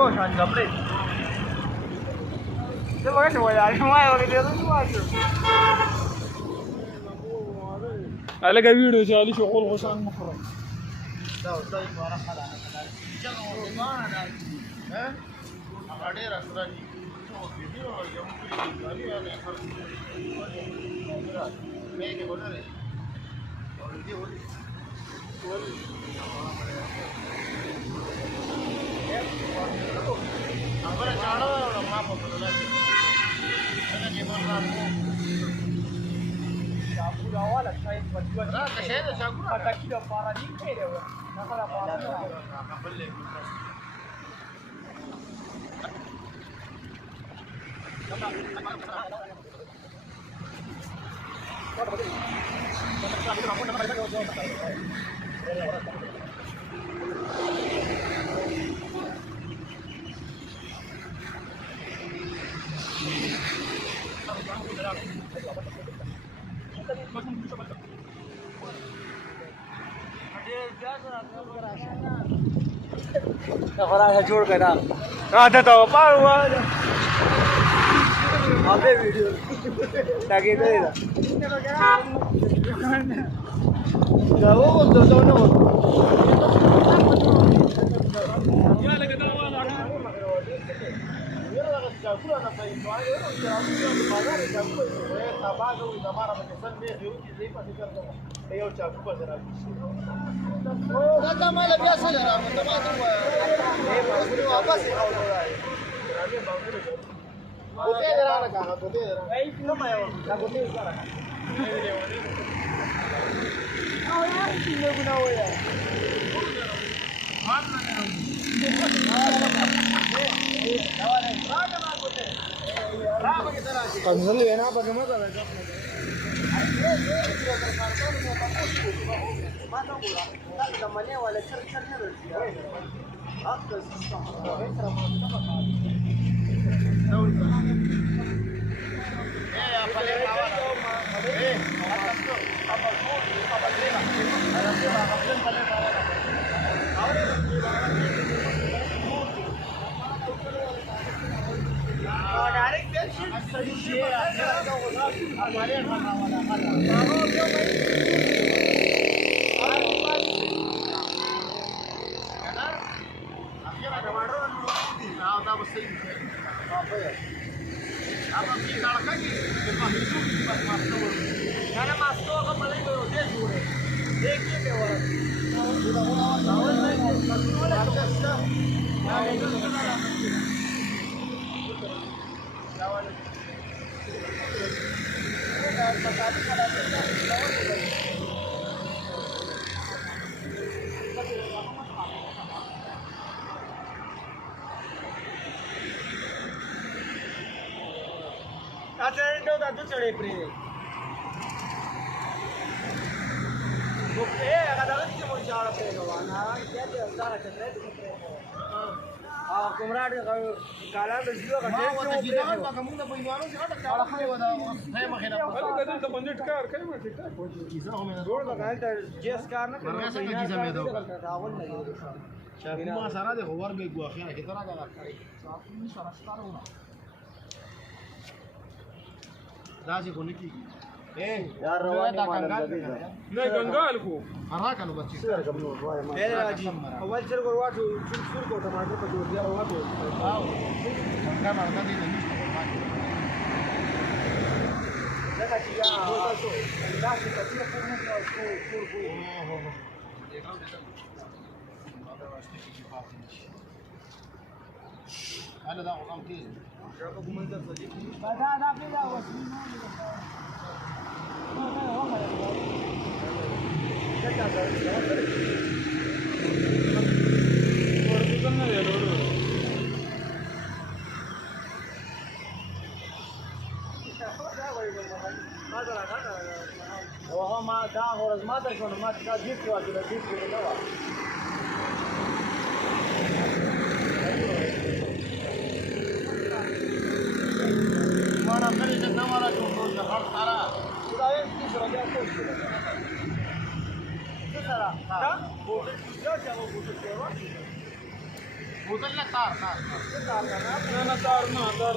yo شان کپڑے ته وایې وای ما یې ولې دې وایو الګا ویډیو چالي شو خپل خوشان مخره دا اوسای مارا خلا څنګه ورته ها اړې راځي نو ویډیو یو کلی غالي نه مې کې ولري ولې هغه چاړه ما په بدل څنګه کې ورته شاپور اواله شاید بدو را کشه ده شاپور پټکی د پارا دی کړي و نه کړه پارا خپل له خلاص جوړ کړه راځه ته پاو اوبه ویډیو تاګه دی دا و ته څو نه و یا لکه دا وانه یو هغه څاګور نه پای نو هغه څاګور بازار څاګور تاباګو د مارا په څن دی یو چې زی په ذکر کوم یو څاګور په زرا دا ته مال بیا سره راځه ته ما ته وایې واپس راوړل Putih ada orang kan? Putih ada. Eh, itu mah ya. Dah putih sekarang. Oh ya, ini guna ya. Mana ni? Kanzul ya na bagaimana lagi? Mana gula? Tak zamannya wala cer nanti. Apa sistem? Apa sih kalau kaki? Lepas itu pas masuk. Karena masuk ke Malay baru dia jure. Dekhiye ke orang. Sudah orang tahu saya. Ya itu sudah. Jawab. Kita pasal kalau Acerito da tu chade pre. Oke, ada lagi mau cara pre kawana. Dia dia cara chade pre. Ah, kumrad kala de jiwa ka de. Ma wata jiwa ka kamu da boyano se ata kala khale wada. Hai ma khena. هذا قدر ته باندې ټکار کوي ما ټکار کوي کیسه هم نه جوړ کا ته جیس کار نه کوي ما څنګه کیسه مې دا راول نه شاپو ما سره د هوور به ګواخه نه کتره دا کوي شاپو سره ستاره دا چې کو نه کیږي یار رواني مال نه ګنګال خو هغه کنه بچي سره کوم نو وای ما اول چر کو واټو چور کو ټماټر په جوړ دی واټو واو څنګه مردا دې نه دا چې یا دا چې کچې په موږ کور اوه هذا ده رقم كيس شاكو منظر صديق ده كده وسيم وهو ما دا هو ما دا شلون ما دا جيت واجد جيت كده وانا خلي ده ولا جوز خلاص ترى خدايا تيجي راجع كويس كده ترى ها بوتل تيجي يا بوتل كده बोतल ना तार ना ના ના તાર ના તાર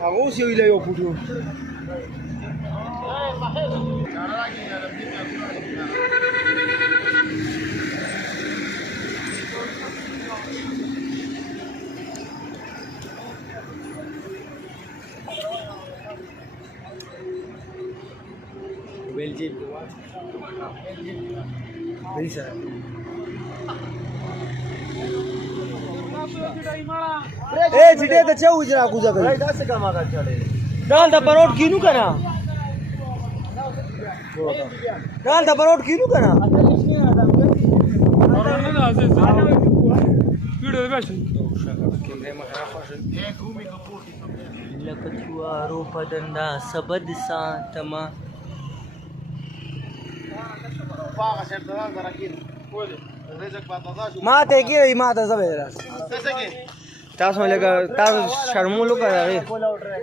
啊，我是有一来要不住。 Belgium. Very sad. ए छिटे त छौ उजरा कुजा गई भाई 10 का मागा चढ़े डाल द परोट किनु करा डाल द परोट किनु करा व्हिडिओ बघ लकचुआरो पदंदा सबद सातमा पागा शेरदा जरा की बोल रेजक बाता माते की माता सबेरा कैसे के तास में लगा तास शर्मो लो कर रहे कोला उठ रहा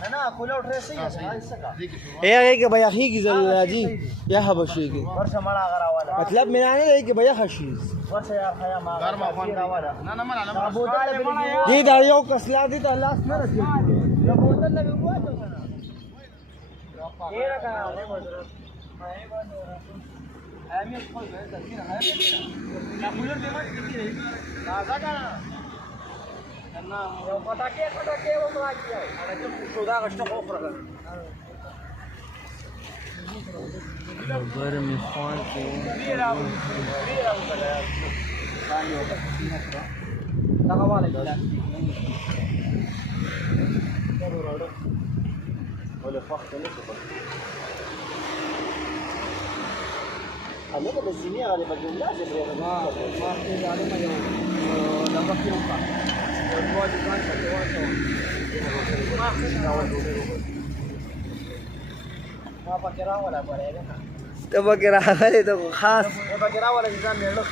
है ना कोला उठ रहा सही है इसका ये कि भैया ही की जरूरत जी या हबशी की वर्ष मड़ा करा वाला मतलब मेरा नहीं कि भैया हशीस वर्ष यार खया मा घर में फोन वाला ना मला ना बोतल लगी ये दारियो कसला दी तो लास्ट में रख ये बोतल लगी हुआ तो ना ये रखा है मैं बंद हो रहा हमें खोल गए तस्वीर है ना कूलर दे मत कितनी है ताजा का ना ये फटाके वो मार दिया अरे जब 14 अगस्त को ऑफर कर बर में फोन के लगा वाले ولا فخ نصف خلينا بالسنين على مجنون لازم ما في عليه ما يوم لما في يوم الواجب كان ما فكرا ولا بره तो वगैरह है तो खास ये फकरा वाला इंसान ले लो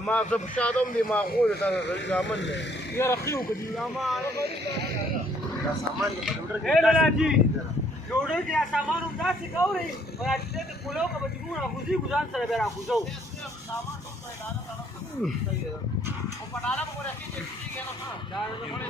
ما زبطاتهم دي معقول ترى الزمن يا رقيق دي ما सामान اے بلاجي جوړه کې سامان هم داسې کوي او چې د کولو په مجبور اخوزي ګزان سره به راخوزو او پټاله په ورته کې چې نه دا نه غوړې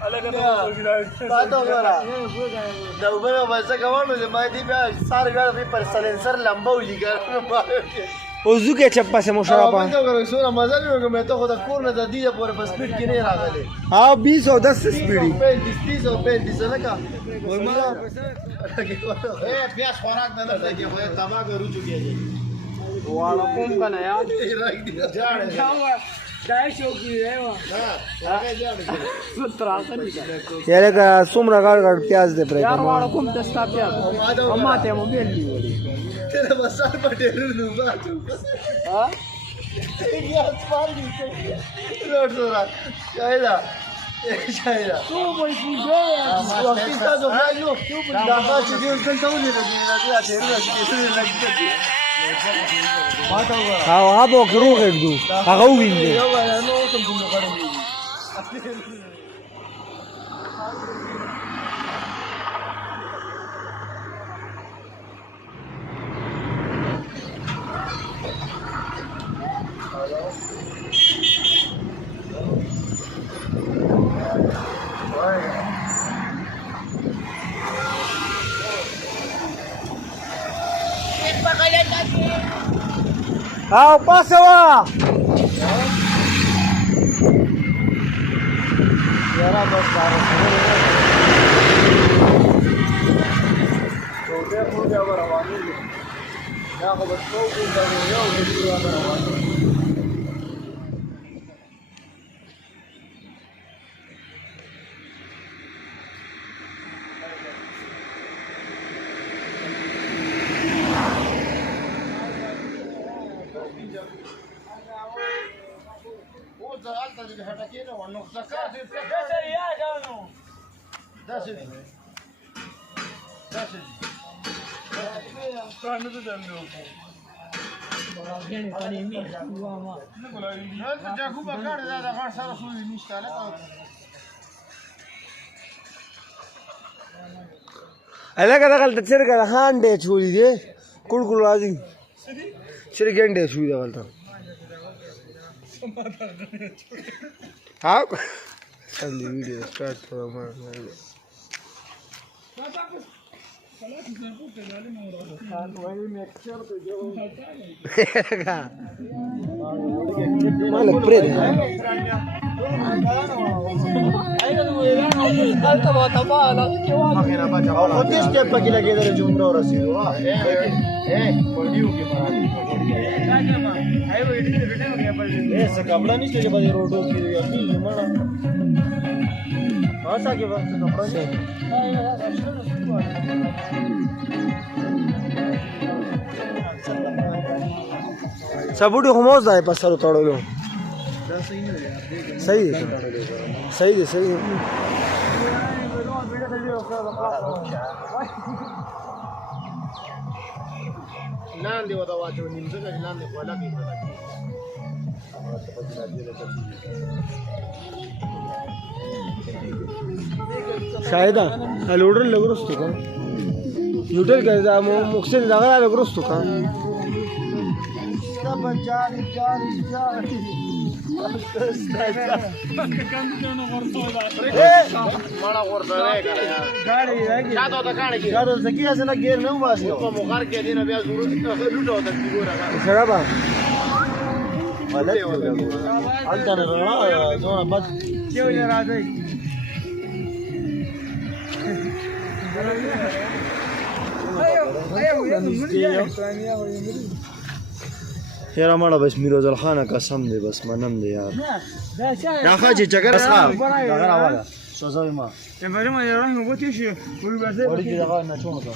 پاتې وګوره د اوبه نه به څه کوړو چې ما دې بیا سار بیا پر سلنسر لمبه ولیکه وضو کې چپا سے مشرفه پاتې وګوره څومره مزه مې وکړه مې ته خو د کور نه د دې پورې په سپیډ کې نه راغلی हाँ 20 और 10 स्पीडी 35 نه کا پیاز خوراک نه لرته کې خو تباہ کرو چکی ہے वाला कौन का नया جاړه चाय शौकी है वो هغه جاړه यार का सुमरा गाड़ प्याज दे पर यार वाला कोम दस्ता प्याज अम्मा ते मोबाइल ली तेरे बसार पटेल नु बाजू हां या स्पार दी रोड सोरा शायदा शायदा तो बोल की गए वक्त का जो है नो दादा से जो घंटा नहीं लगे ना तेरे लगे बात होगा हाँ आप वो करो कर दो हाँ विंदे यो वाला नो तुम करेंगे हाँ पास हुआ यारा बस सारा तो देखो क्या रवानी है या को बच्चों को जाने यो पूरा रवानी अलग अलग तचर का हांडे छोड़ी दे कुड़कुड़ आजी सिर गेंडे छुई दे वाला हाँ चल वीडियो स्टार्ट करो माल प्रेर او خو دې سټیپ پکې لګېدل چې عمره ورسېدو پړډیو کې څه کپړه نشته چې به دې روډو کې یقین مړه هڅه کې به څه کپړه सबूटी घुमाओ जाए पसर उतारो लो सही है सही है सही है لاندې ودا واچو نیمځه کې لاندې کولا کې शायद लोडर लग रस्तो का यूटर कर जा मुक्सेल जागा लग रस्तो का جاري جاري جاري مړه ورته نه کړه गाड़ी रहेगी شاته ته کاڼه کې شاته ځکه اصله ګیر نه واسي په مخار کې دینه بیا ضرورت لوټو ته ګوره شرابا غلط انت نه زونه بد क्यों ये राजा یاره مړه بس میروز الخان قسم دی بس منم دی یار دا خاجي چګر صاحب دا راواله سوزوي ما Embaremos de rango, vos tienes وړي چې دا نه چونه کا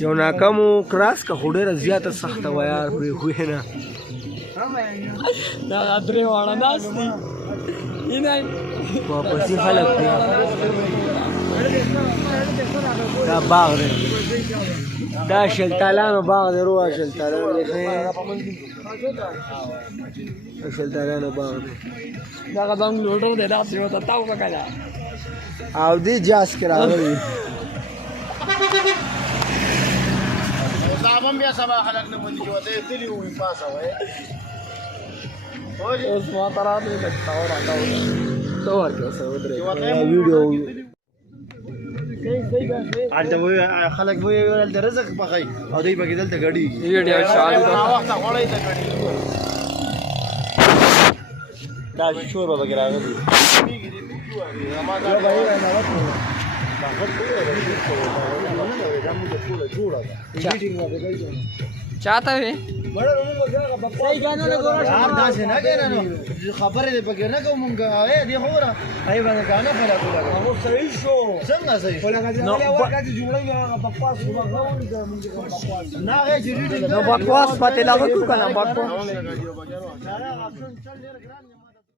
یو ناکامو کراس کا خډه زیاته سخته و یار پرې خو نه دا درې واړه ناس دي اینای واپس خلک دا باغ دی دا شلتالانو باغ دی روه شلتالانو دی شلتالانو باغ دی دا غزنګ لوټو دی دا څه وتا تاو کا کلا او دی جاس کې راغلی دا هم بیا سبا خلک نه مونږ جوړه دي وي پاسه وای اوس ما ترا دې تاو راځو تو ورکه سره ودرې هلته وایي خلک وایي هلته رزق پخوي او دوی پکې دلته ګډېږي ویډیو شالو ده ناوخته خوړی ته ګډېږي دا شور به پکې راغلی چاته وي یار داسې نه کوي نو خبرې دې پکې نه کوو مونږ دې خو وره هغې باندې ګانه پیدا کړو څنګه صحیح نه هغې چې ریډینګ نو بکواس پاتې لاغو کو کنه بکواس کوي